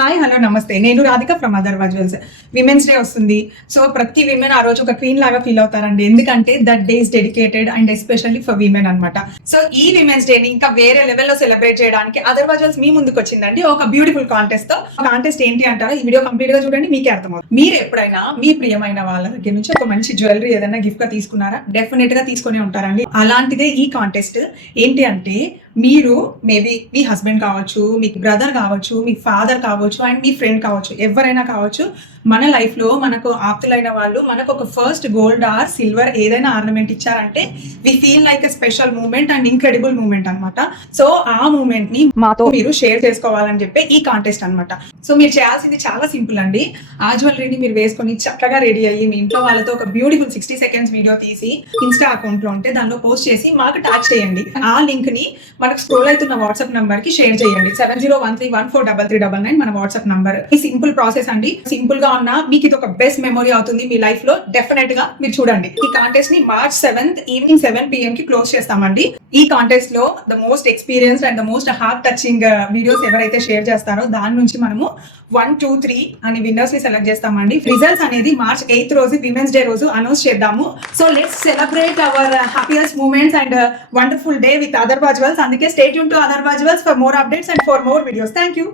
Hi hello నమస్తే. నేను Radhika from Atharva jewels. Women's day వస్తుంది. సో ప్రతి విమెన్ ఆ రోజు ఒక క్వీన్ లాగా ఫీల్ అవుతారండి. ఎందుకంటే that day is dedicated and especially for women అనమాట. సో ఈ విమెన్స్ డే ని ఇంకా వేరే లెవెల్లో సెలబ్రేట్ చేయడానికి అదర్వా జ్యువెల్స్ మీ ముందుకు వచ్చిందండి ఒక బ్యూటిఫుల్ కాంటెస్ట్ తో. కాంటెస్ట్ ఏంటి అంటారా? ఈ వీడియో కంప్లీట్ గా చూడండి, మీకే అర్థమవుతుంది. మీరు ఎప్పుడైనా మీ ప్రియమైన వాళ్ళ దగ్గర నుంచి ఒక మంచి జ్యువెలరీ ఏదైనా గిఫ్ట్ గా తీసుకున్నారా? డెఫినెట్ గా తీసుకునే ఉంటారండి. అలాంటిదే ఈ కాంటెస్ట్. ఏంటి అంటే మీరు మేబీ మీ హస్బెండ్ కావచ్చు, మీ బ్రదర్ కావచ్చు, మీ ఫాదర్ కావచ్చు అండ్ మీ ఫ్రెండ్ కావచ్చు, ఎవరైనా కావచ్చు, మన లైఫ్ లో మనకు ఆప్తులైన వాళ్ళు మనకు ఒక ఫస్ట్ గోల్డ్ ఆర్ సిల్వర్ ఏదైనా ఆర్నమెంట్ ఇచ్చారంటే we feel like a special moment and incredible moment అనమాట. సో ఆ మూమెంట్ ని మాతో మీరు షేర్ చేసుకోవాలని చెప్పి ఈ కాంటెస్ట్ అనమాట. సో మీరు చేయాల్సింది చాలా సింపుల్ అండి. ఆ జ్యువెలరీని మీరు వేసుకొని చక్కగా రెడీ అయ్యి మీ ఇంట్లో వాళ్ళతో ఒక బ్యూటిఫుల్ 60 సెకండ్స్ వీడియో తీసి ఇన్స్టా అకౌంట్ లో ఉంటే దానిలో పోస్ట్ చేసి మాకు ట్యాగ్ చేయండి. ఆ లింక్ ని మనకు స్క్రోల్ అవుతున్న వాట్సాప్ నంబర్ కి షేర్ చేయండి. 7013143399 మన వాట్సాప్ నంబర్. ఈ సింపుల్ ప్రాసెస్ అండి. సింపుల్ గా ఉన్నా మీకు ఇది ఒక బెస్ట్ మెమొరీ అవుతుంది మీ లైఫ్ లో. డెఫినెట్ గా మీరు చూడండి. ఈ కాంటెస్ట్ ని March 7th ఈవినింగ్ 7 PM కి క్లోజ్ చేస్తామండి. ఈ కాంటెస్ట్ లో the most experienced and the most heart touching videos ఎవరైతే షేర్ చేస్తారో దాని నుంచి మనము 1, 2, 3 అని విన్నర్స్ ని సెలెక్ట్ చేస్తామండి. రిజల్ట్స్ అనేది March 8th రోజు విమెన్స్ డే రోజు అనౌన్స్ చేద్దాము. So let's celebrate our happiest moments and wonderful day with Atharva jewels. అందుకే stay tune to Atharva jewels for more updates and for more videos. Thank you.